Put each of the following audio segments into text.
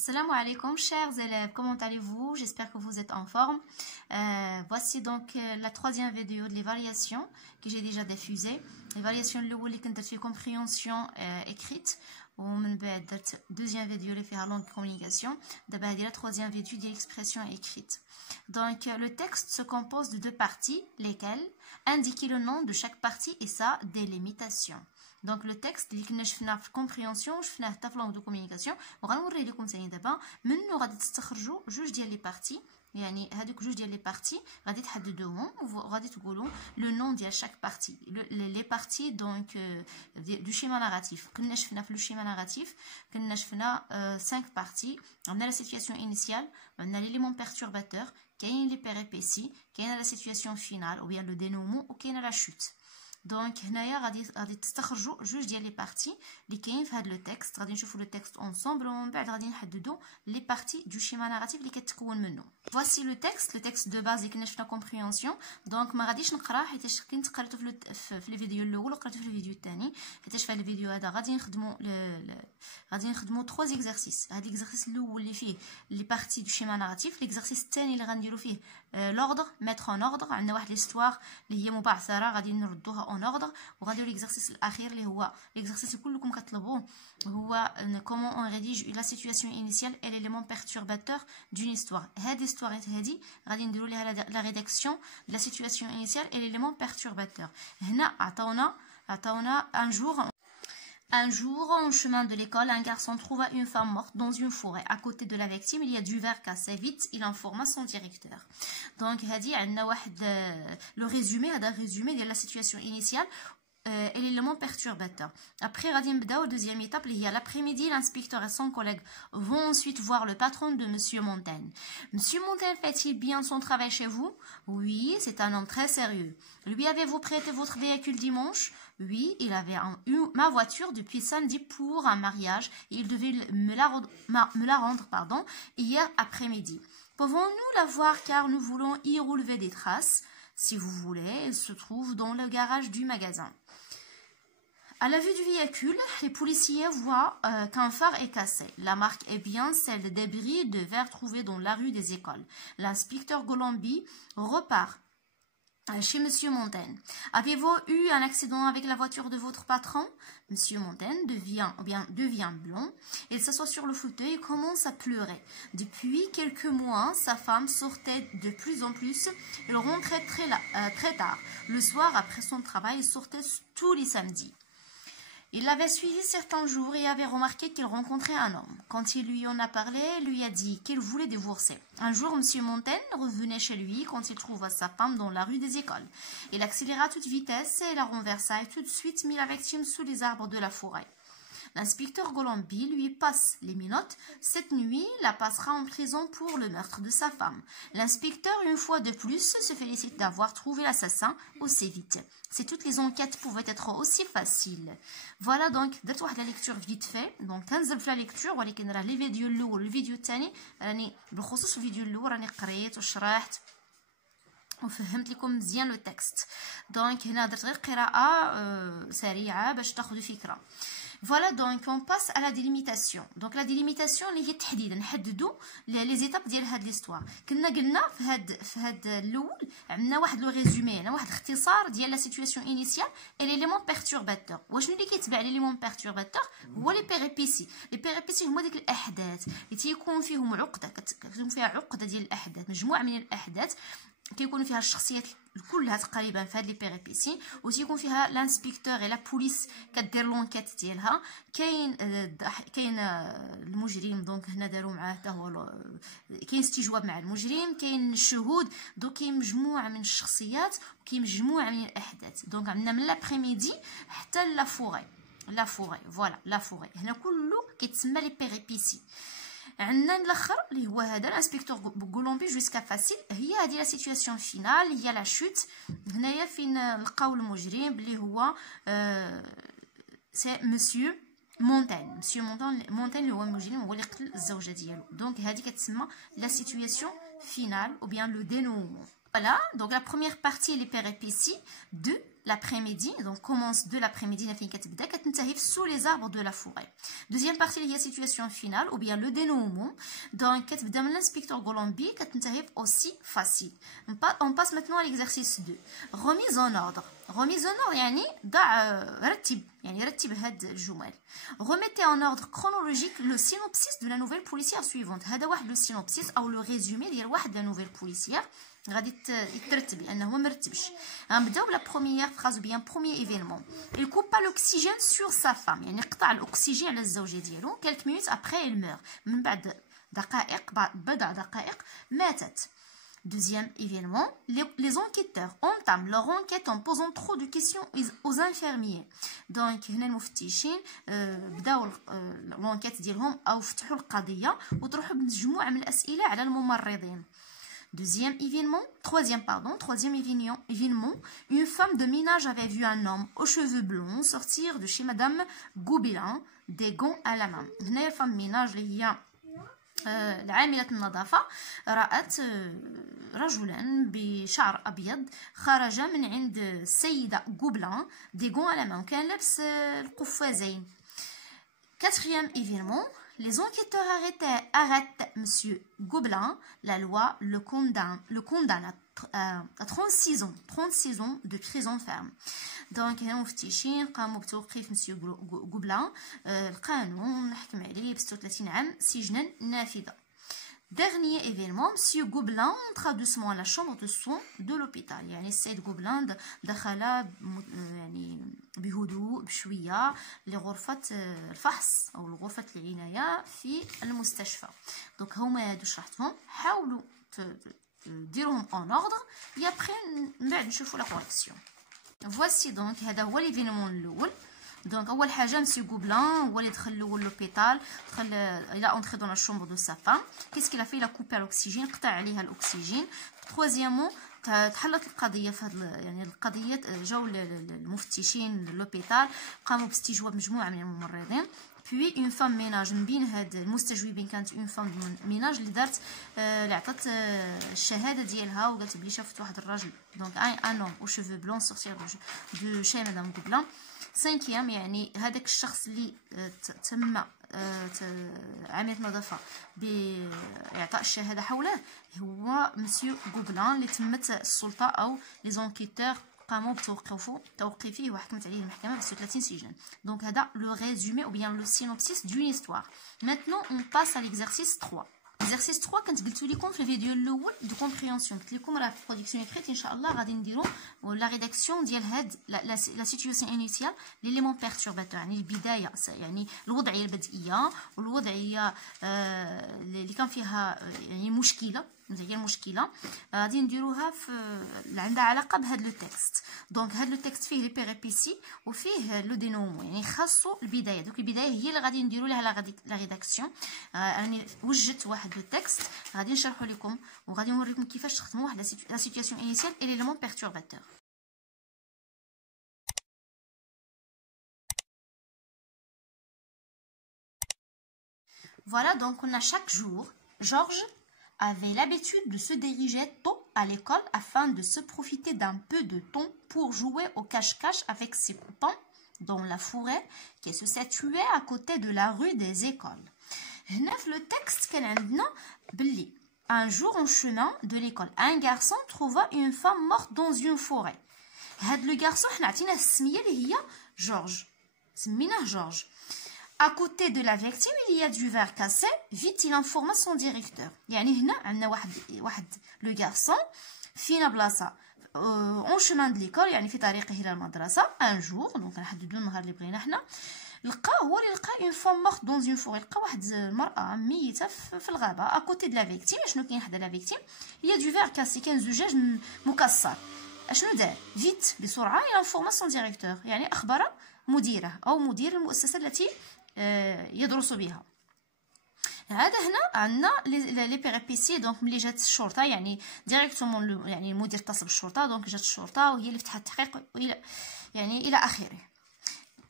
Assalamu alaikum, chers élèves, comment allez-vous? J'espère que vous êtes en forme. Voici donc la troisième vidéo de l'évaluation que j'ai déjà diffusée. L'évaluation اللي كنت في compréhension écrite ومن بعد درت deuxième vidéo اللي فيها langue communication. دابا هذه la troisième vidéo ديال l'expression écrite. Donc le texte se compose de deux parties, lesquelles indiquer le nom de chaque partie et sa délimitation. Donc le texte اللي كنا شفناه في الكومبريهنسيون شفناه حتى في لونغ دو كومونيكاسيون وغنوري لكم ثاني دابا منو غادي تستخرجوا جوج ديال لي بارتي يعني هذوك جوج ديال لي بارتي غادي تحددوهم وغادي تقولوا لو نون ديال شاك بارتي لي بارتي دونك دو شيما ناراتيف كنا شفنا في لو شيما ناراتيف كنا شفنا 5 بارتي عندنا لا سيتوياسيون انيسيال عندنا ليليمون بيرتورباتور كاين لي بيريبيسي كاين لا سيتوياسيون فينال او بيان لو دينومون وكاين لا شوت. دونك هنايا غادي تستخرجوا جوج ديال لي بارتي اللي كاين في هذا لو تكست غادي نشوفوا لو تكست اونصومبل ومن بعد غادي نحددوا لي بارتي دو شيما ناراتيف اللي كتكون منه. فواسي لو تكست دو باز اللي كنا شفنا كومبريهنسيون. دونك ما غاديش نقرا حيت كنت قريته في الفيديو الاول وقريته في الفيديو الثاني حيت في هذا الفيديو هذا غادي نخدموا 3 اكزرسيس. هذا الاكزرسيس الاول اللي فيه لي بارتي دو شيما ناراتيف، الاكزرسيس الثاني اللي غنديروا فيه لوردر ميتر ان اوردر، عندنا واحد ليستوار اللي هي مبعثره غادي نردوها اون اوردر، وغادي ليكزرسيس الاخير اللي هو ليكزرسيس كلكم كطلبوه هو كومون اون ريديج لا سيتوياسيون انيسيال اي ليليمون بيرتورباتور دون هيستوار. هذه هيستواريت هذه غادي نديروا ليها لا ريداكسيون لا سيتوياسيون انيسيال اي ليليمون بيرتورباتور. هنا عطاونا Un jour, en chemin de l'école, un garçon trouva une femme morte dans une forêt. À côté de la victime, il y a du verre cassé. Vite, il informa son directeur. Donc, le résumé de la situation initiale et l'élément perturbateur. Après, au deuxième étape, il y a l'après-midi, l'inspecteur et son collègue vont ensuite voir le patron de Monsieur Montaigne. Monsieur Montaigne fait-il bien son travail chez vous? Oui, c'est un homme très sérieux. Lui avez-vous prêté votre véhicule dimanche? Oui, il avait eu ma voiture depuis samedi pour un mariage et il devait me la rendre hier après-midi. Pouvons-nous la voir car nous voulons y relever des traces? Si vous voulez, elle se trouve dans le garage du magasin. À la vue du véhicule, les policiers voient qu'un phare est cassé. La marque est bien celle des débris de verre trouvés dans la rue des Écoles. L'inspecteur Golombi repart chez Monsieur Montaigne. Avez-vous eu un accident avec la voiture de votre patron? Monsieur Montaigne devient blond. Il s'assoit sur le fauteuil et commence à pleurer. Depuis quelques mois, sa femme sortait de plus en plus. Il rentrait très tard. Le soir, après son travail, il sortait tous les samedis. Il l'avait suivi certains jours et avait remarqué qu'il rencontrait un homme. Quand il lui en a parlé, il lui a dit qu'il voulait divorcer. Un jour, M. Montaigne revenait chez lui quand il trouva sa femme dans la rue des Écoles. Il accéléra à toute vitesse et la renversa et tout de suite mit la victime sous les arbres de la forêt. L'inspecteur Golombi lui passe les minottes. Cette nuit, la passera en prison pour le meurtre de sa femme. L'inspecteur, une fois de plus, se félicite d'avoir trouvé l'assassin aussi vite. Si toutes les enquêtes pouvaient être aussi faciles. Voilà donc, درت واحد la lecture vite fait. Donc, تنزل في la lecture ولكن راه لي فيديو الاول والفيديو الثاني راني بالخصوص الفيديو الاول راني قريت وشرحت وفهمت لكم مزيان لو تكست. دونك هنا درت غير قراءه سريعه باش تاخذوا فكره. Voilà, donc on passe à la délimitation. Donc la délimitation اللي هي التحديد نحددوا لي زيتاب ديال هاد ليستوار. كنا قلنا في هاد الاول عندنا واحد لو ريزومي، عندنا واحد الاختصار ديال لا سيتوياسيون انيسيال اي ليليمون بيرتورباتور. وشنو اللي كيتبع ليليمون بيرتورباتور؟ هو لي بيريبيسي. لي بيريبيسي هما ديك الاحداث اللي تيكون فيهم عقده، كتكون فيها عقده ديال الاحداث، مجموعه من الاحداث كيكون فيها الشخصيات كلها تقريبا في هاد لي بيريبيسي، وتيكون فيها لانسبيكتور اي لا بوليس كدير لونكيت ديالها. كاين المجرم، دونك هنا داروا معاه حتى هو كاين استجواب مع المجرم، كاين الشهود، دونك كاين مجموعه من الشخصيات وكاين مجموعه من الاحداث. دونك عندنا من لابريميدي حتى لا فوري فوالا لا فوري هنا كله كيتسمى لي بيريبيسي. عندنا الاخر اللي هو هذا الانسبكتور غولومبي جوسكا فاسيل، هي هذه لا سيتوياسيون فينال، هي لا شوت. هنايا فين لقاو المجرم اللي هو سي مسيو مونتين. اللي هو المجرم، هو اللي قتل الزوجه ديالو. دونك هذه كتسمى لا سيتوياسيون فينال او بيان لو دينومون. Voilà, donc la première partie les péripéties de l'après-midi, donc commence de l'après-midi sous les arbres de la forêt. Deuxième partie, il y a situation finale ou bien le dénouement. Donc l'inspecteur Golombi aussi facile. On passe maintenant à l'exercice 2. Remise en ordre. Remise en ordre يعني ضع رتب يعني رتب هاد الجمل. Remettez en ordre chronologique le synopsis de la nouvelle policière suivante. هذا واحد le synopsis او le résumé ديال واحد la nouvelle policière. غادي يترتب لانه ما مرتبش. غنبداو بلا بروميير فراز ou bien premier événement. Il coupe pas l'oxygène sur sa femme يعني قطع الاكسجين على الزوجه ديالو. quelques minutes après il meurt. من بعد دقائق بضع دقائق ماتت. Deuxième événement, les enquêteurs entament leur enquête en posant trop de questions aux infirmiers. Donc, هنا المفتشين بداو l'enquête ديالهم أو فتحوا القضية وطرحوا بمجموعة من الأسئلة على الممرضين. Troisième événement, une femme de ménage avait vu un homme aux cheveux blonds sortir de chez Madame Gobelin, des gants à la main. هنا femme ménage اللي هي العاملة النظافة رأت رجلا بشعر أبيض خرج من عند السيدة غوبلان دي غون على مان كان لابس القفازين. Quatrième événement, les enquêteurs arrêtent Monsieur Gobelin. La loi le condamne à 36 ans de prison ferme. Donc هنا مفتشين قاموا بتوقيف مسيو غوبلان. القانون حكم عليه ب 36 عام سجنا نافذة. Dernier événement, Monsieur Gobelin entra doucement à la chambre de soins de l'hôpital. يعني السيد غوبلان دخل يعني بهدوء بشوية لغرفة الفحص أو غرفة العناية في المستشفى. دونك هما هادو شرحتهم. حاولوا ديروهم en ordre et après من بعد نشوفوا la correction. Voici donc هذا هو l'événement الأول. Donc أول حاجة مسيو غوبلان هو اللي دخل الأول لوبيتال. دخل il a entré dans la chambre de sa femme. Qu'est-ce qu'il a fait? Il a coupé l'oxygène. قطع عليها الأكسجين. Troisièmement تحلت القضية في هذا يعني القضية جاو المفتشين لوبيتال قاموا باستجواب مجموعة من الممرضين. Puis une femme ménage من بين هاد المستجوبين كانت une femme ménage اللي دارت اللي عطات الشهادة ديالها وقالت بلي شافت واحد الراجل. Donc un homme aux cheveux blancs sortir de chez Madame Gobelin. Cinquième يعني هذاك الشخص اللي تم عملية نظافة بإعطاء الشهادة حوله هو مسيو غوبلان اللي تمت السلطة أو لي زونكيتور قاموا بتوقيفه وحكمت عليه المحكمة ب 36 سجن. Donc هذا le résumé ou bien le synopsis d'une histoire. Maintenant on passe à l'exercice 3. Exercice 3 كنت قلت لكم في الفيديو الاول دو كومبريهنسيون قلت لكم راه في برودكسيون اكريت ان شاء الله غادي نديرو لا ريداكسيون ديال هاد لا سيتوياسيون انيسيال ليليمون بيرتورباتور يعني البدايه يعني الوضعيه البدئيه والوضعيه اللي كان فيها يعني مشكله هي المشكله غادي نديروها في اللي عندها علاقه بهذا لو تكست. دونك هذا لو تكست فيه لي بيريبيسي وفيه لو دينومون يعني خاصو البدايه. دوك البدايه هي اللي غادي نديرو لها لا ريداكسيون. راني وجدت واحد لو تكست غادي نشرحو لكم وغادي نوريكم كيفاش تخدموا واحد لا سيتوياسيون انيسيال اي ليليمون بيرتورباتور. Voilà, donc on a chaque jour Georges avait l'habitude de se diriger tôt à l'école afin de se profiter d'un peu de temps pour jouer au cache-cache avec ses copains dans la forêt qui se situait à côté de la rue des écoles. Le texte كان عندنا بلي un jour en chemin de l'école un garçon trouva une femme morte dans une forêt. هاد le garçon حنا عطيناه السميه اللي هي جورج سميناه جورج. À côté de la victime, il y a du verre cassé. Vite, il informa son directeur. يعني هنا عندنا واحد le garçon فينا بلاصة en chemin de l'école يعني في طريقه إلى المدرسة. Un jour, donc نحددو النهار اللي بغينا حنا هو اللي لقى une femme morte dans une forêt. لقى واحد المرأة ميتة في الغابة. À côté de la victime, شنو كاين حدا la victime? Il y a du verre cassé كاين زجاج مكسر. اشنو دار؟ فيت بسرعة il informa son directeur يعني أخبر مديره أو مدير المؤسسة التي يدرس بها. هذا هنا عندنا لي بيريبيسي. دونك ملي جات الشرطه يعني ديريكتومون يعني المدير اتصل بالشرطه دونك جات الشرطه وهي اللي فتحت التحقيق يعني الى اخره.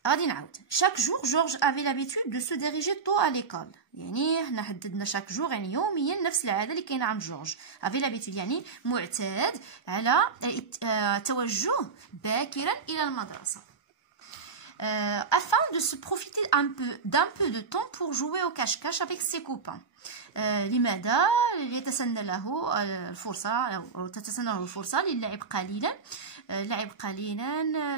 غادي نعاود. chaque jour Georges avait l'habitude de se diriger tôt à l'école. يعني حنا حددنا chaque jour يعني يوميا نفس العاده اللي كاينه عند جورج. avait l'habitude يعني معتاد على التوجه باكرا الى المدرسه. afin de se profiter d'un peu de temps pour jouer au cache-cache avec ses copains. لماذا يتسنى له الفرصة أو تتسنى له الفرصة للعب قليلا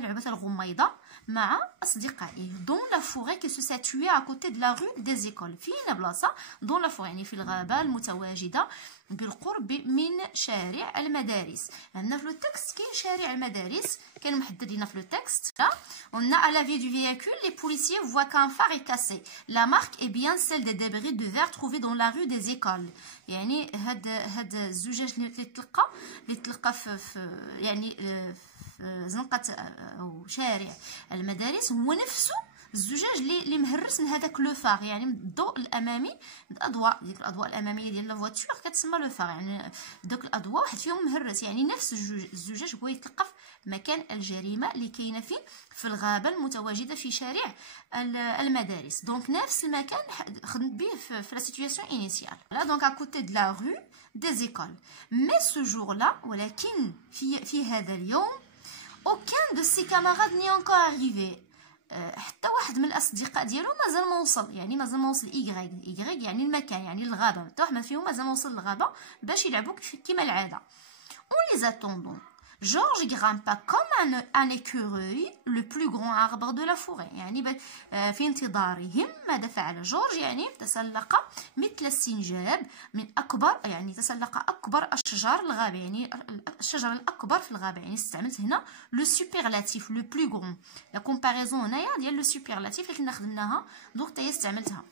لعبة الغميضة مع أصدقائه dans la forêt qui se situait à côté de la rue des écoles. فين بلاصة dans la forêt يعني في الغابة المتواجدة بالقرب من شارع المدارس. عندنا في لو تكست كاين شارع المدارس كان محدد لنا في لو تكست. On a à la vue du véhicule les policiers voient qu'un phare est cassé. La marque est bien celle des débris de verre trouvés dans la rue des écoles. يعني هاد الزجاج اللي تلقى في يعني في زنقة أو شارع المدارس هو نفسه الزجاج اللي مهرس من هذاك لو فار، يعني من الضوء الامامي، الاضواء ديك الاضواء الاماميه ديال لا فواتور كتسمى لو فار، يعني دوك الاضواء واحد فيهم مهرس، يعني نفس الزجاج هو يتلقى في مكان الجريمه اللي كاينه فيه في الغابه المتواجده في شارع المدارس. دونك نفس المكان خدمت به في لا سيتوياسيون انيسيال لا دونك ا كوتي دو لا رو دي زيكول. مي سو جور لا، ولكن في هذا اليوم aucun de ses camarades n'est encore arrivé. حتى واحد من الاصدقاء ديالو مازال ما وصل، يعني مازال ما وصل إيغريك يعني المكان، يعني الغابه، حتى واحد فيهم مازال ما وصل للغابه باش يلعبوا كما العاده. on les attendons. Georges grimpa comme un écureuil le plus grand arbre de la forêt. يعني في انتظارهم ماذا فعل جورج؟ يعني تسلق مثل السنجاب من أكبر، يعني تسلق أكبر أشجار الغابة، يعني الشجرة الأكبر في الغابة. يعني استعملت هنا لو سوبرلاتيف لو بلو غرون، لا كومباريزون هنايا ديال لو سوبرلاتيف اللي كنا خدمناها دوك حتى هي استعملتها.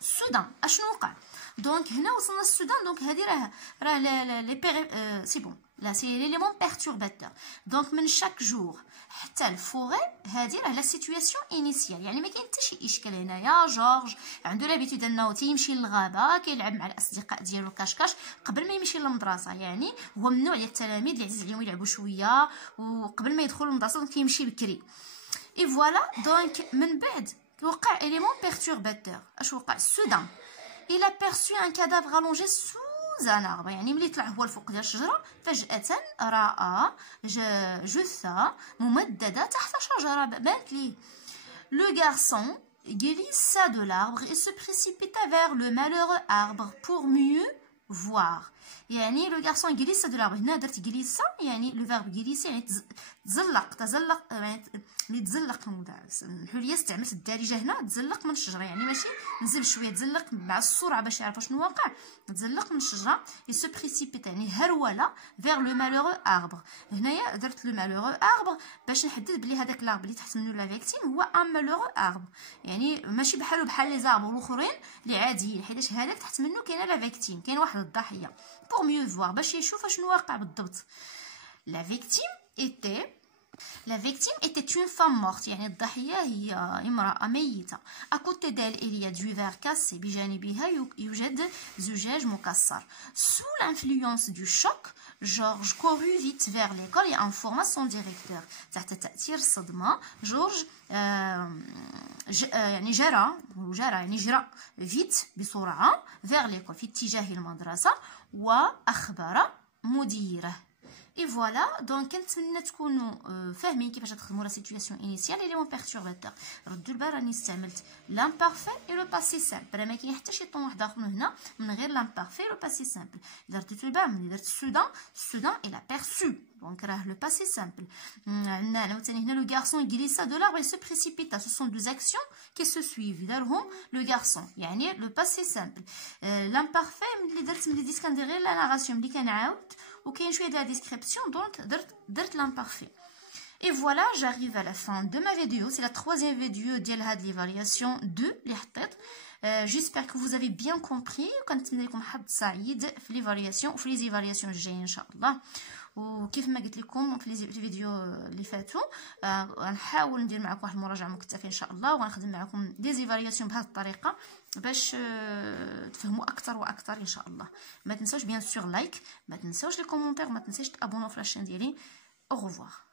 السودان اشنو وقع؟ دونك هنا وصلنا للسودان، دونك هذه راه لي سي بون لا سي ليليمون بيرتورباتور. دونك من شاك جور حتى الفوري هذه راه لا سيتوياسيون انيسيال، يعني ما كاين حتى شي اشكال هنايا. جورج عنده لابيتود انه تيمشي للغابه كيلعب مع الاصدقاء ديالو كاشكاش قبل ما يمشي للمدرسه، يعني هو من النوع ديال التلاميذ اللي عزيز عليهم يلعبوا شويه وقبل ما يدخلوا للمدرسه كيمشي بكري. اي فوالا دونك من بعد وقع élément perturbateur. اش وقع؟ السودان il aperçut un cadavre allongé sous un arbre. يعني ملي طلع هو الفوق ديال الشجره فجأة راى جثة ممددة تحت شجرة بانت ليه. le garçon glissa de l'arbre et se précipita vers le malheureux arbre pour mieux voir. يعني لو غارسون glissa de l'arbre، هنا درت glissa يعني لو فيرب glissa يعني تزلق يعني تزلق الحليه، استعملت الدارجه هنا تزلق من الشجره، يعني ماشي نزل شويه، تزلق مع السرعه باش يعرف شنو واقع، تزلق من الشجره. اي سو بريسيبيتا يعني هروله فيغ لو مالورو اربر. هنايا درت لو مالورو اربر باش نحدد بلي هذاك لاربر اللي تحت منه لا فيكتيم هو ان مالورو اربر، يعني ماشي بحال لي زاربر الاخرين اللي عاديين، حيتاش هذاك تحت منه كاينه لا فيكتيم، كاين واحد الضحيه pour mieux voir باش يشوف شنو واقع بالضبط. La victime était une femme morte، يعني الضحية هي امرأة ميتة. à côté d'elle il y a du verre cassé، بجانبها يوجد زجاج مكسر. sous l'influence du choc Georges courut vite vers l'école et informa son directeur. تحت تأثير الصدمة جورج يعني جرى vite بسرعة vers l'école في اتجاه المدرسة وأخبر مديره. اي فوالا دونك كنتمنى تكونوا فاهمين كيفاش تخدموا لا سيتوياسيون انيسيال ليليمون بيرتورباتور. ردوا البال راني استعملت لامبارفي اي لو باسي سامبل، ما كاين حتى شي طون واحد اخر هنا من غير لامبارفي لو باسي سامبل. اذا رديتوا البال ملي درت السودان الى بيرسو، دونك راه لو باسي سامبل. عندنا عاوتاني هنا لو غارسون glissa de l'arbre et se précipita. ce sont deux actions qui se suivent. دارهم لو غارسون يعني لو باسي سامبل. لامبارفي ملي بديت كندير غير لا ناراسيون ملي كنعاود وكاين شويه ديال ديسكريبسيون، دونك درت l'imparfait. Et voilà, j'arrive à la fin de ma vidéo. C'est la troisième vidéo ديال هاد l'évaluation 2 اللي حطيت. j'espère que vous avez bien compris وكنتمنى لكم حظ سعيد في l'évaluation وفي les évaluations الجايين ان شاء الله. وكيف ما قلت لكم في الفيديو اللي فاتوا غنحاول ندير معكم واحد المراجعه مكثفه ان شاء الله، وغنخدم معكم دي زيفالياسيون بهذه الطريقه باش تفهموا اكثر واكثر ان شاء الله. ما تنساوش بيان سور لايك، ما تنساوش لي كومونتير، ما تنساوش تابوناو في لاشين ديالي. او revoir.